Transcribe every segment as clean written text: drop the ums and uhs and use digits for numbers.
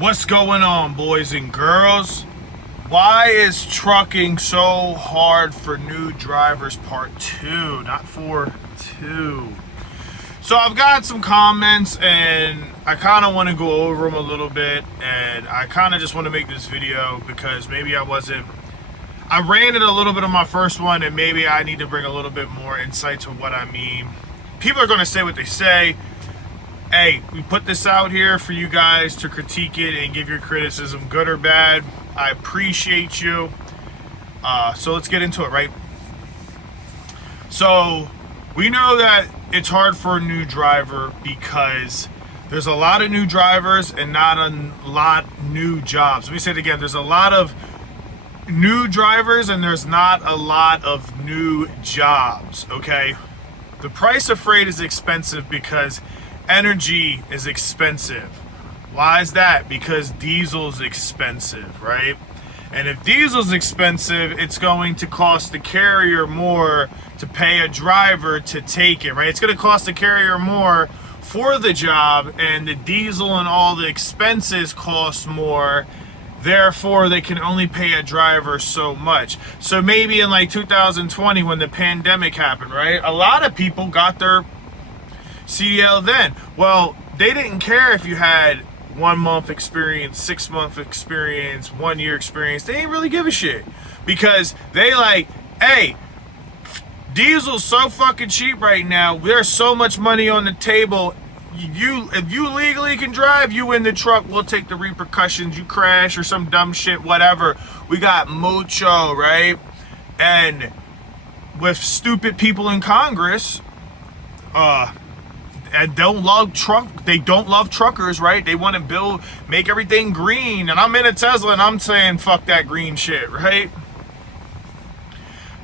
What's going on, boys and girls? Why is trucking so hard for new drivers? Part 2, not for 2. So I've got some comments and I kind of want to go over them a little bit, and I kind of just want to make this video because maybe I ran it a little bit on my first one, and maybe I need to bring a little bit more insight to what I mean. People are going to say what they say. Hey, we put this out here for you guys to critique it and give your criticism, good or bad. I appreciate you. So let's get into it, right? So we know that it's hard for a new driver because there's a lot of new drivers and not a lot new jobs. Let me say it again. There's a lot of new drivers and there's not a lot of new jobs, okay? The price of freight is expensive because energy is expensive. Why is that? Because diesel's expensive, right? And if diesel's expensive, it's going to cost the carrier more to pay a driver to take it, right? It's going to cost the carrier more for the job, and the diesel and all the expenses cost more. Therefore, they can only pay a driver so much. So maybe in like 2020 when the pandemic happened, right? A lot of people got their CDL then. Well, they didn't care if you had 1 month experience, 6 month experience, 1 year experience. They didn't really give a shit because they like, hey, diesel's so fucking cheap right now. There's so much money on the table. If you legally can drive, you in the truck, we'll take the repercussions. You crash or some dumb shit, whatever. We got mucho, right? And with stupid people in Congress, and they don't love truckers, right? They want to make everything green. And I'm in a Tesla and I'm saying, fuck that green shit, right?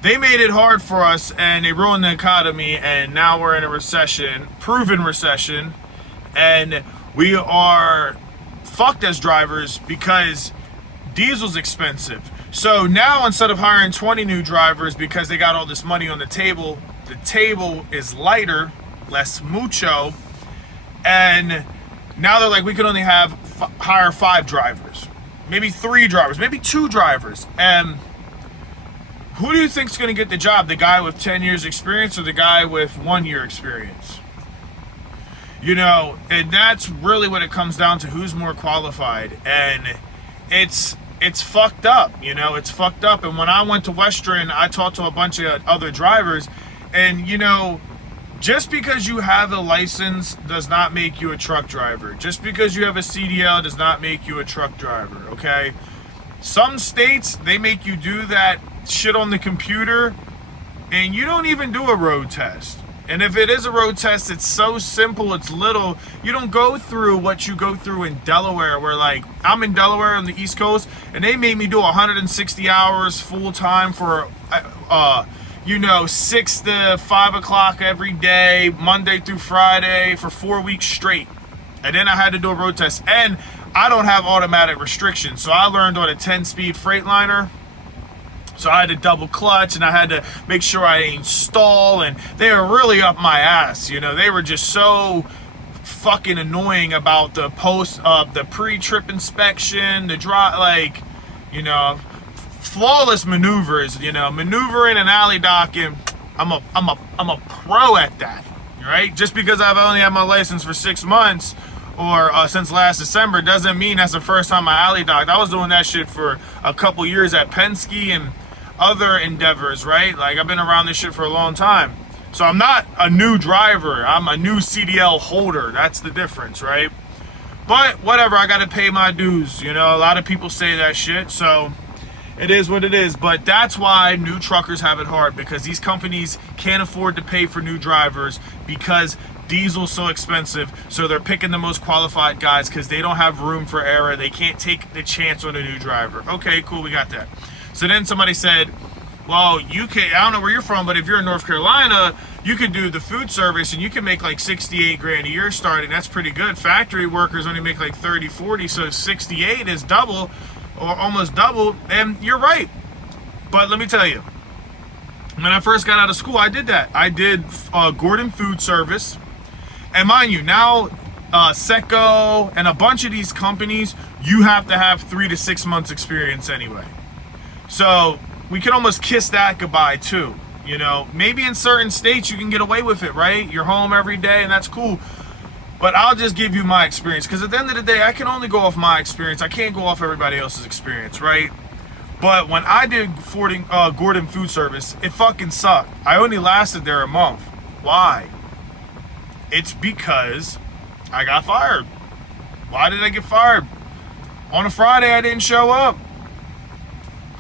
They made it hard for us and they ruined the economy, and now we're in a recession, proven recession, and we are fucked as drivers because diesel's expensive. So now instead of hiring 20 new drivers because they got all this money on the table is lighter, less mucho, and now they're like, we can only hire 5 drivers, maybe 3 drivers, maybe 2 drivers. And who do you think's going to get the job? The guy with 10 years experience or the guy with 1 year experience? You know, and that's really what it comes down to, who's more qualified. And it's fucked up, you know, it's fucked up. And when I went to Western, I talked to a bunch of other drivers, and you know, just because you have a license does not make you a truck driver. Just because you have a CDL does not make you a truck driver, okay? Some states, they make you do that shit on the computer and you don't even do a road test. And if it is a road test, it's so simple, it's little. You don't go through what you go through in Delaware, where like, I'm in Delaware on the East Coast and they made me do 160 hours full time for 6 to 5 o'clock every day, Monday through Friday for 4 weeks straight. And then I had to do a road test. And I don't have automatic restrictions. So I learned on a 10-speed Freightliner. So I had to double clutch and I had to make sure I ain't stall. And they were really up my ass. You know, they were just so fucking annoying about the pre-trip inspection, the drive, like, you know, flawless maneuvers, you know, maneuvering and alley docking. I'm a pro at that, right? Just because I've only had my license for 6 months or since last December doesn't mean that's the first time I alley docked. I was doing that shit for a couple years at Penske and other endeavors, right? Like, I've been around this shit for a long time. So I'm not a new driver. I'm a new CDL holder. That's the difference, right? But whatever, I got to pay my dues. You know, a lot of people say that shit, so it is what it is. But that's why new truckers have it hard, because these companies can't afford to pay for new drivers because diesel's so expensive. So they're picking the most qualified guys because they don't have room for error. They can't take the chance on a new driver. Okay, cool, we got that. So then somebody said, well, you can, I don't know where you're from, but if you're in North Carolina, you could do the food service and you can make like 68 grand a year starting. That's pretty good. Factory workers only make like 30, 40. So 68 is double or almost double. And you're right. But let me tell you, when I first got out of school, I did that. I did Gordon Food Service. And mind you, now Seco, and a bunch of these companies, you have to have 3 to 6 months experience anyway. So we can almost kiss that goodbye too. You know, maybe in certain states you can get away with it, right? You're home every day and that's cool. But I'll just give you my experience, because at the end of the day, I can only go off my experience. I can't go off everybody else's experience, right? But when I did Gordon Food Service, it fucking sucked. I only lasted there a month. Why? It's because I got fired. Why did I get fired? On a Friday, I didn't show up.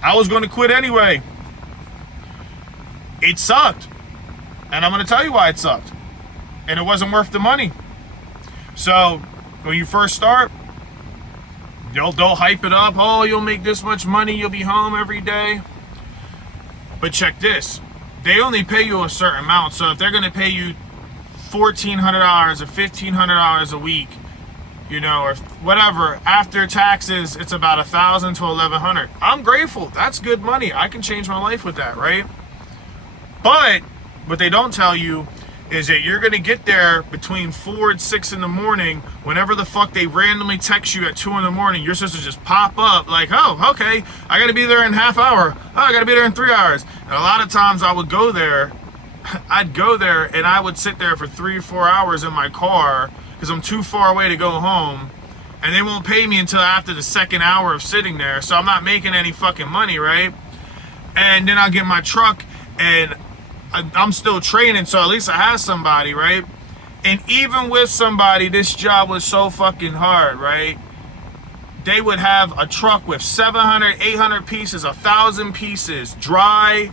I was going to quit anyway. It sucked. And I'm going to tell you why it sucked. And it wasn't worth the money. So when you first start, they'll hype it up. Oh, you'll make this much money. You'll be home every day. But check this. They only pay you a certain amount. So if they're going to pay you $1,400 or $1,500 a week, you know, or whatever, after taxes, it's about $1,000 to $1,100. I'm grateful. That's good money. I can change my life with that, right? But what they don't tell you is that you're going to get there between 4 and 6 in the morning. Whenever the fuck they randomly text you at 2 in the morning, you're supposed to just pop up like, oh, okay, I got to be there in half hour. Oh, I got to be there in 3 hours. And a lot of times I would go there, and I would sit there for 3 or 4 hours in my car because I'm too far away to go home. And they won't pay me until after the second hour of sitting there. So I'm not making any fucking money, right? And then I'll get my truck and I'm still training, so at least I have somebody, right? And even with somebody, this job was so fucking hard, right? They would have a truck with 700, 800 pieces, 1,000 pieces, dry,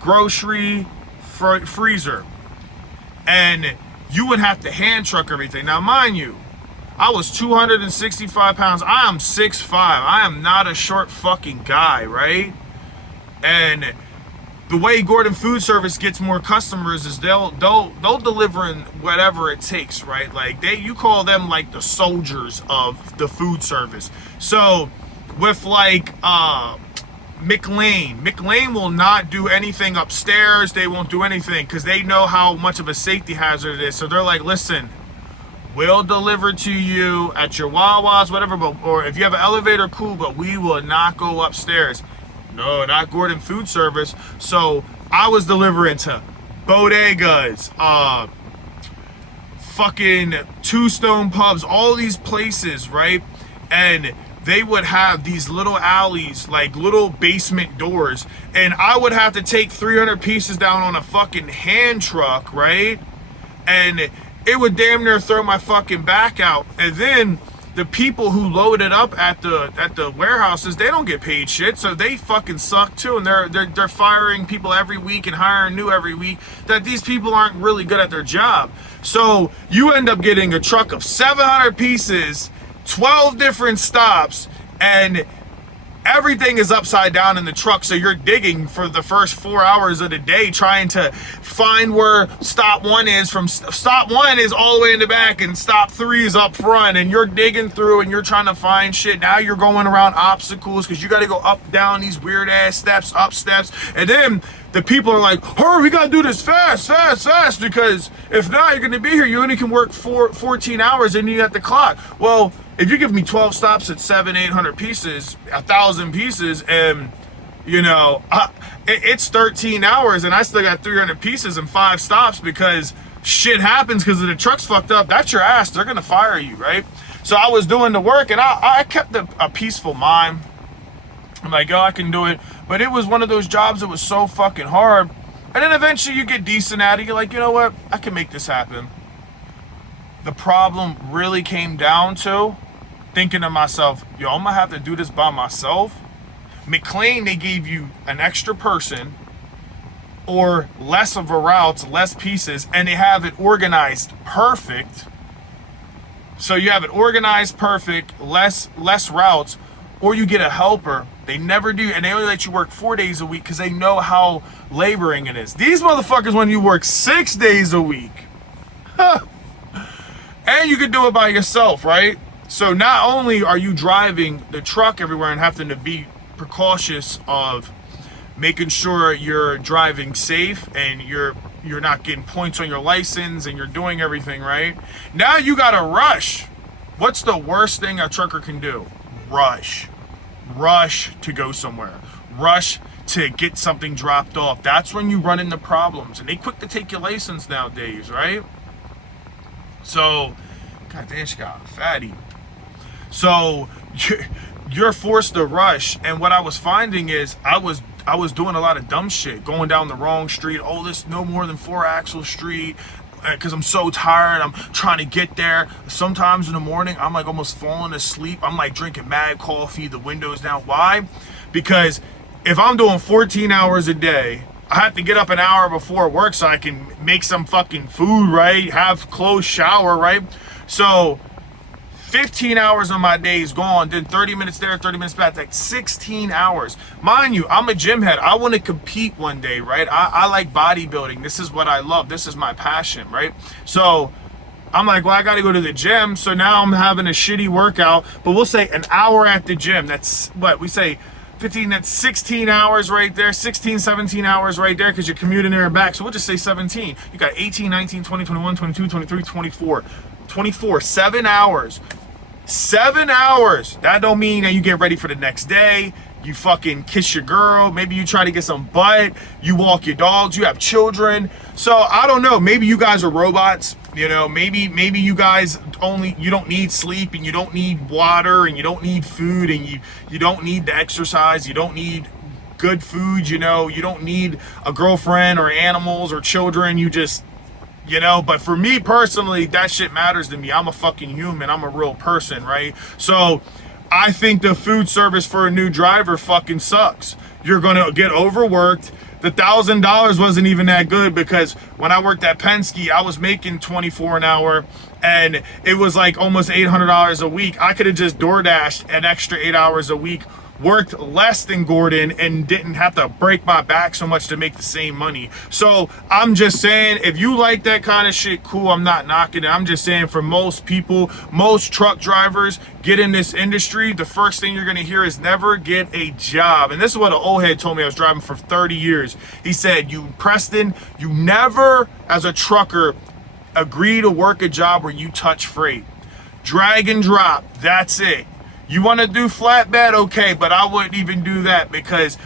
grocery, freezer. And you would have to hand truck everything. Now, mind you, I was 265 pounds. I am 6'5". I am not a short fucking guy, right? And the way Gordon Food Service gets more customers is they'll deliver in whatever it takes, right? Like you call them like the soldiers of the food service. So with like McLane will not do anything upstairs. They won't do anything because they know how much of a safety hazard it is. So they're like, listen, we'll deliver to you at your Wawa's, whatever, or if you have an elevator, cool, but we will not go upstairs. No, not Gordon Food Service. So I was delivering to bodegas, fucking Two Stone pubs, all these places, right? And they would have these little alleys, like little basement doors, and I would have to take 300 pieces down on a fucking hand truck, right? And it would damn near throw my fucking back out. And then the people who load it up at the warehouses, they don't get paid shit, so they fucking suck too. And they're firing people every week and hiring new every week. That these people aren't really good at their job. So you end up getting a truck of 700 pieces, 12 different stops, and everything is upside down in the truck. So you're digging for the first 4 hours of the day trying to find where stop one is. From stop one is all the way in the back and stop 3 is up front, and you're digging through and you're trying to find shit. Now you're going around obstacles because you got to go up, down these weird ass steps, up steps. And then the people are like, hurry, we got to do this fast, because if not, you're going to be here. You only can work 14 hours and you have to clock. Well, if you give me 12 stops at 700-800 pieces, 1,000 pieces, and you know, it's 13 hours and I still got 300 pieces and 5 stops because shit happens because the truck's fucked up, that's your ass. They're gonna fire you, right? So I was doing the work and I kept a peaceful mind. I'm like, oh, I can do it. But it was one of those jobs that was so fucking hard. And then eventually you get decent at it. You're like, you know what? I can make this happen. The problem really came down to thinking to myself, yo, I'm gonna have to do this by myself. McLane, they gave you an extra person or less of a routes, less pieces, and they have it organized perfect. So you have it organized perfect, less routes, or you get a helper. They never do, and they only let you work 4 days a week because they know how laboring it is. These motherfuckers, when you work 6 days a week, and you can do it by yourself, right? So not only are you driving the truck everywhere and having to be precautious of making sure you're driving safe and you're you're not getting points on your license and you're doing everything right. Now you gotta rush. What's the worst thing a trucker can do? Rush. Rush to go somewhere. Rush to get something dropped off. That's when you run into problems. And they quick to take your license nowadays, right? So, god damn, she got a fatty. So you're forced to rush. And what I was finding is I was doing a lot of dumb shit, going down the wrong street. Oh, this no more than 4-axle street, because I'm so tired. I'm trying to get there. Sometimes in the morning, I'm like almost falling asleep. I'm like drinking mad coffee, the windows down. Why? Because if I'm doing 14 hours a day, I have to get up an hour before work so I can make some fucking food, right? Have clothes, shower, right? So 15 hours of my day is gone, then 30 minutes there, 30 minutes back, like 16 hours. Mind you, I'm a gym head. I want to compete one day, right? I like bodybuilding. This is what I love. This is my passion, right? So I'm like, well, I got to go to the gym. So now I'm having a shitty workout, but we'll say an hour at the gym. That's what we say 15, that's 16 hours right there, 16, 17 hours right there, because you're commuting there and back. So we'll just say 17. You got 18, 19, 20, 21, 22, 23, 24, 7 hours. 7 hours. That don't mean that you get ready for the next day. You fucking kiss your girl. Maybe you try to get some butt. You walk your dogs. You have children. So I don't know. Maybe you guys are robots. You know, maybe you guys you don't need sleep, and you don't need water, and you don't need food, and you don't need to exercise. You don't need good food. You know, you don't need a girlfriend or animals or children. You just, you know, but for me personally, that shit matters to me. I'm a fucking human. I'm a real person, right? So I think the food service for a new driver fucking sucks. You're gonna get overworked. The $1,000 wasn't even that good, because when I worked at Penske, I was making $24 an hour, and it was like almost $800 a week. I could have just DoorDashed an extra 8 hours a week, worked less than Gordon, and didn't have to break my back so much to make the same money. So I'm just saying, if you like that kind of shit, cool, I'm not knocking it. I'm just saying, for most people, most truck drivers get in this industry, the first thing you're gonna hear is never get a job. And this is what an old head told me. I was driving for 30 years. He said, Preston, you never, as a trucker, agree to work a job where you touch freight. Drag and drop, that's it. You want to do flatbed, okay, but I wouldn't even do that, because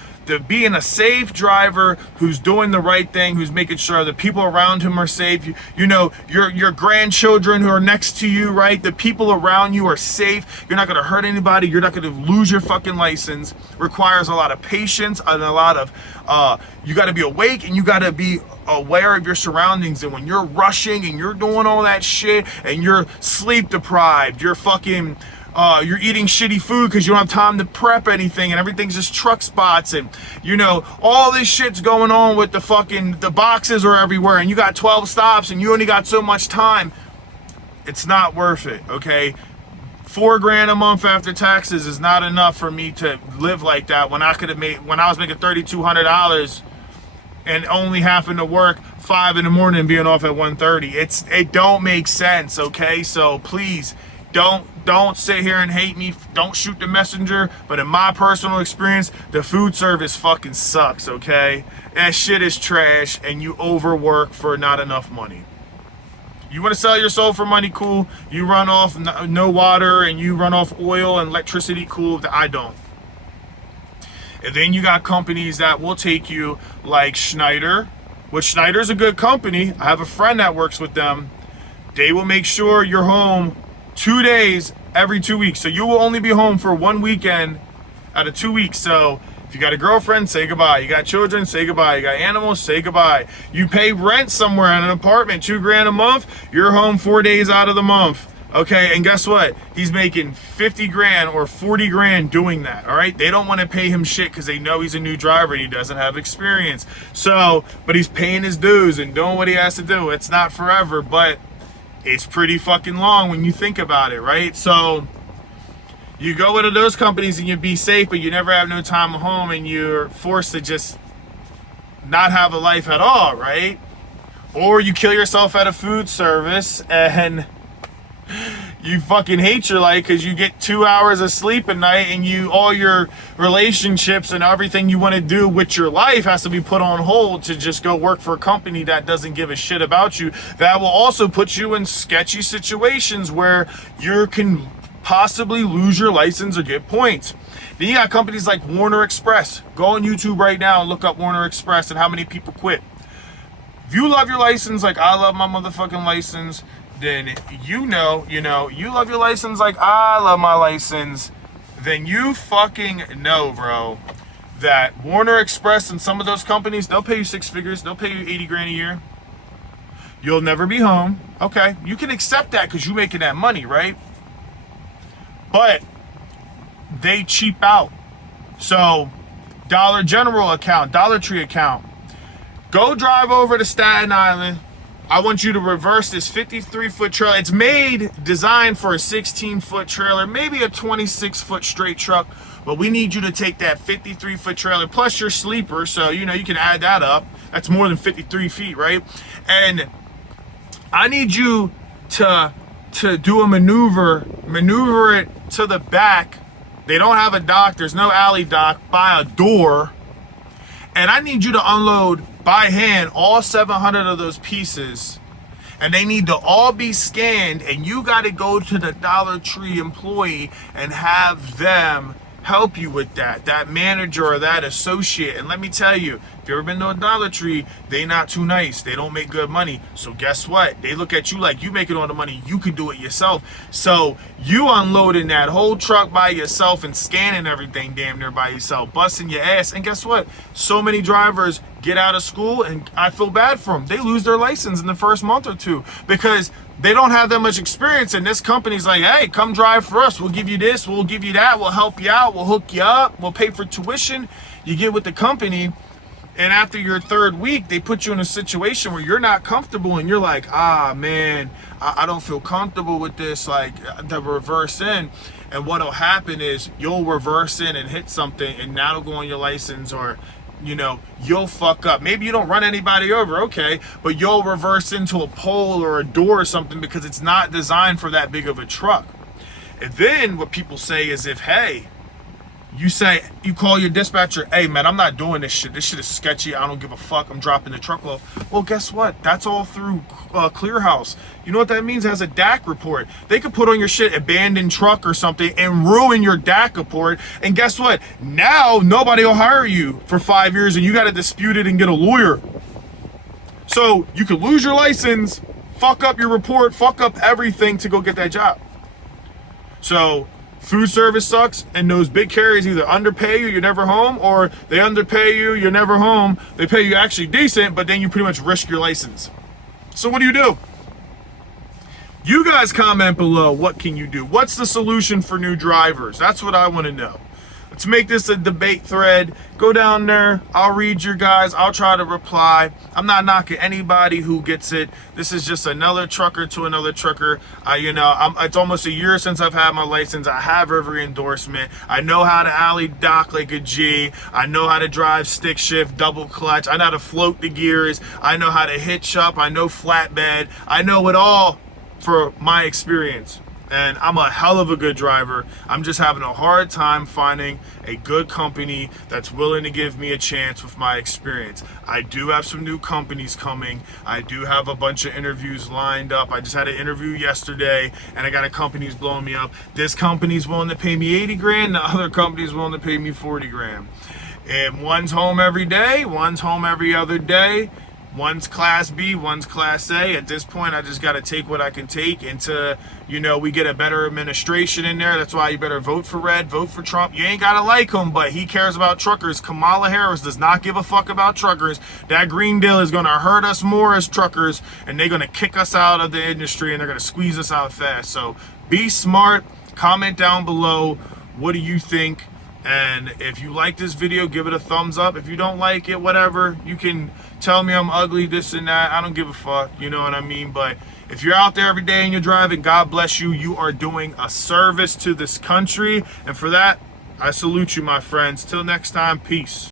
being a safe driver who's doing the right thing, who's making sure the people around him are safe, you know, your grandchildren who are next to you, right? The people around you are safe. You're not going to hurt anybody. You're not going to lose your fucking license. Requires a lot of patience and a lot of, you got to be awake, and you got to be aware of your surroundings. And when you're rushing and you're doing all that shit and you're sleep deprived, you're fucking... you're eating shitty food because you don't have time to prep anything, and everything's just truck spots, and you know, all this shit's going on with the boxes are everywhere, and you got 12 stops and you only got so much time. It's not worth it, okay? $4,000 a month after taxes is not enough for me to live like that when I was making $3,200 and only having to work 5 in the morning and being off at 1:30. It don't make sense, okay? So please, don't sit here and hate me. Don't shoot the messenger. But in my personal experience, the food service fucking sucks, okay? That shit is trash, and you overwork for not enough money. You want to sell your soul for money, cool. You run off no water, and you run off oil and electricity, cool. I don't. And then you got companies that will take you, like Schneider, which Schneider's a good company. I have a friend that works with them. They will make sure you're home 2 days every 2 weeks. So you will only be home for 1 weekend out of 2 weeks. So if you got a girlfriend, say goodbye. You got children, say goodbye. You got animals, say goodbye. You pay rent somewhere in an apartment, $2,000 a month. You're home 4 days out of the month. Okay, and guess what? He's making $50,000 or $40,000 doing that. All right, they don't want to pay him shit because they know he's a new driver and he doesn't have experience. So, but he's paying his dues and doing what he has to do. It's not forever, but it's pretty fucking long when you think about it, right? So you go into those companies and you be safe, but you never have no time at home, and you're forced to just not have a life at all, right? Or you kill yourself at a food service and you fucking hate your life because you get 2 hours of sleep a night, and all your relationships and everything you want to do with your life has to be put on hold to just go work for a company that doesn't give a shit about you. That will also put you in sketchy situations where you can possibly lose your license or get points. Then you got companies like Warner Express. Go on YouTube right now and look up Warner Express and how many people quit. If you love your license like I love my motherfucking license, then you love your license like I love my license, then you fucking know, bro, that Warner Express and some of those companies, they'll pay you 6 figures. They'll pay you 80 grand a year. You'll never be home. Okay, you can accept that because you're making that money, right? But they cheap out. So Dollar General account, Dollar Tree account, go drive over to Staten Island. I want you to reverse this 53-foot trailer. It's designed for a 16-foot trailer, maybe a 26-foot straight truck, but we need you to take that 53-foot trailer plus your sleeper, so you can add that up. That's more than 53 feet, right? And I need you to do a maneuver it to the back. They don't have a dock. There's no alley dock by a door. And I need you to unload by hand all 700 of those pieces. And they need to all be scanned. And you got to go to the Dollar Tree employee and have them help you with that manager or that associate. And let me tell you, if you've ever been to a Dollar Tree, they not too nice. They don't make good money. So guess what? They look at you like you making all the money. You can do it yourself. So you unloading that whole truck by yourself and scanning everything damn near by yourself, busting your ass. And guess what? So many drivers get out of school, and I feel bad for them. They lose their license in the first month or two because they don't have that much experience, and this company's like, hey, come drive for us. We'll give you this, we'll give you that, we'll help you out, we'll hook you up, we'll pay for tuition. You get with the company, and after your third week, they put you in a situation where you're not comfortable, and you're like, man, I don't feel comfortable with this, like the reverse in. And what'll happen is you'll reverse in and hit something, and that'll go on your license, or you'll fuck up. Maybe you don't run anybody over, okay, but you'll reverse into a pole or a door or something because it's not designed for that big of a truck. And then what people say is you call your dispatcher, hey man, I'm not doing this shit. This shit is sketchy. I don't give a fuck. I'm dropping the truck off. Well, guess what? That's all through Clearhouse. You know what that means? It has a DAC report. They could put on your shit abandoned truck or something and ruin your DAC report. And guess what? Now nobody will hire you for 5 years, and you got to dispute it and get a lawyer. So you could lose your license, fuck up your report, fuck up everything to go get that job. So food service sucks, and those big carriers either underpay you, you're never home, or they underpay you, you're never home. They pay you actually decent, but then you pretty much risk your license. So what do? You guys comment below, what can you do? What's the solution for new drivers? That's what I want to know. Let's make this a debate thread. Go down there. I'll read your guys. I'll try to reply. I'm not knocking anybody who gets it. This is just another trucker to another trucker. It's almost a year since I've had my license. I have every endorsement. I know how to alley dock like a G. I know how to drive stick shift, double clutch. I know how to float the gears. I know how to hitch up. I know flatbed. I know it all for my experience. And I'm a hell of a good driver. I'm just having a hard time finding a good company that's willing to give me a chance with my experience. I do have some new companies coming. I do have a bunch of interviews lined up. I just had an interview yesterday, and I got a company who's blowing me up. This company's willing to pay me 80 grand. The other company's willing to pay me 40 grand. And one's home every day. One's home every other day. One's class B, one's class A. At this point, I just got to take what I can take until, we get a better administration in there. That's why you better vote for Red, vote for Trump. You ain't got to like him, but he cares about truckers. Kamala Harris does not give a fuck about truckers. That Green Deal is going to hurt us more as truckers, and they're going to kick us out of the industry, and they're going to squeeze us out fast. So be smart. Comment down below. What do you think? And if you like this video, give it a thumbs up. If you don't like it, whatever, you can tell me I'm ugly, this and that. I don't give a fuck, you know what I mean? But if you're out there every day and you're driving, God bless you. You are doing a service to this country. And for that, I salute you, my friends. Till next time, peace.